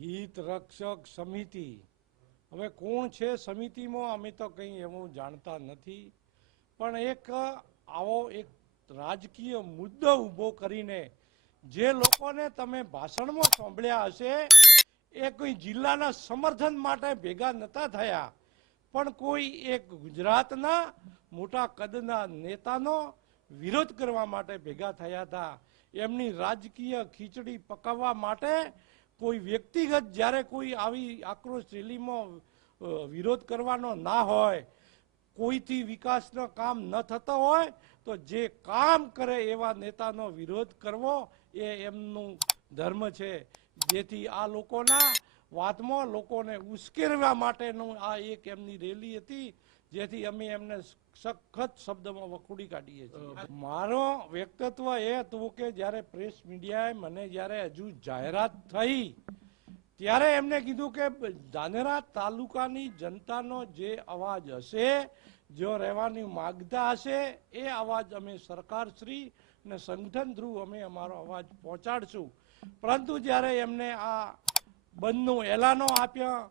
હિત રક્ષક સમિતિ. હવે કોણ છે સમિતિમાં? અમે તો કંઈ એવું જાણતા નથી. પણ એક આવો એક રાજકીય મુદ્દો ઊભો કરીને જે લોકોને તમે ભાષણમાં સાંભળ્યા હશે, એ કોઈ જિલ્લાના સમર્થન માટે ભેગા નતા થયા. પણ કોઈ એક ગુજરાતના મોટા કદના નેતાનો વિરોધ કરવા માટે ભેગા થયા હતા. એમની રાજકીય ખીચડી પકાવવા માટે કોઈ વ્યક્તિગત જ્યારે કોઈ આવી આક્રોશ રેલીમાં વિરોધ કરવાનો ના હોય, કોઈથી વિકાસનો કામ ન થતો હોય, તો જે કામ કરે એવા નેતાનો વિરોધ કરવો એ એમનું ધર્મ છે. જેથી આ લોકોના વાતમાં લોકોને ઉશ્કેરવા માટેનું આ એક એમની રેલી હતી. જેથી અમે એમને સખત શબ્દમાં વખોડી કાઢીએ છીએ. મારો વ્યક્તિત્વ એ હતું કે જ્યારે પ્રેસ મીડિયાએ મને જ્યારે હજુ જાહેરાત થઈ ત્યારે એમને કીધું કે ધાનેરા તાલુકાની જનતાનો જે અવાજ હશે જો રહેવાની માગતા હશે એ અવાજ અમે સરકારશ્રી અને સંગઠન થ્રુ અમે અમારો અવાજ પહોંચાડશું. પરંતુ જ્યારે એમને આ બંધનું એલાનો આપ્યા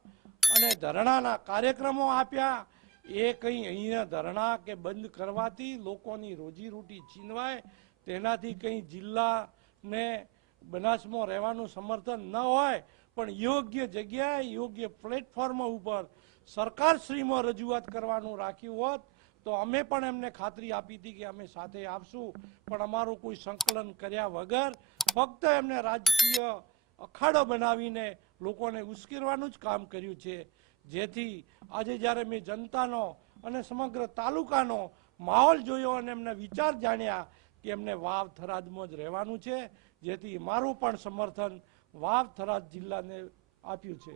અને ધરણાના કાર્યક્રમો આપ્યા એ કંઈ અહીંયા ધરણા કે બંધ કરવાથી લોકોની રોજીરોટી છીનવાય, તેનાથી કંઈ જિલ્લાને બનાસમાં રહેવાનું સમર્થન ન હોય, પણ યોગ્ય જગ્યાએ, યોગ્ય પ્લેટફોર્મ ઉપર સરકારશ્રીમાં રજૂઆત કરવાનું રાખ્યું હોત, તો અમે પણ એમને ખાતરી આપી હતી કે અમે સાથે આપશું. પણ અમારું કોઈ સંકલન કર્યા વગર ફક્ત એમને રાજકીય અખાડો બનાવીને લોકોને ઉશ્કેરવાનું જ કામ કર્યું છે. જેથી આજે જ્યારે મેં જનતાનો અને સમગ્ર તાલુકાનો માહોલ જોયો અને એમના વિચાર જાણ્યા કે એમને વાવ થરાદમાં જ રહેવાનું છે, જેથી મારું પણ સમર્થન વાવ થરાદ જિલ્લાને આપ્યું છે.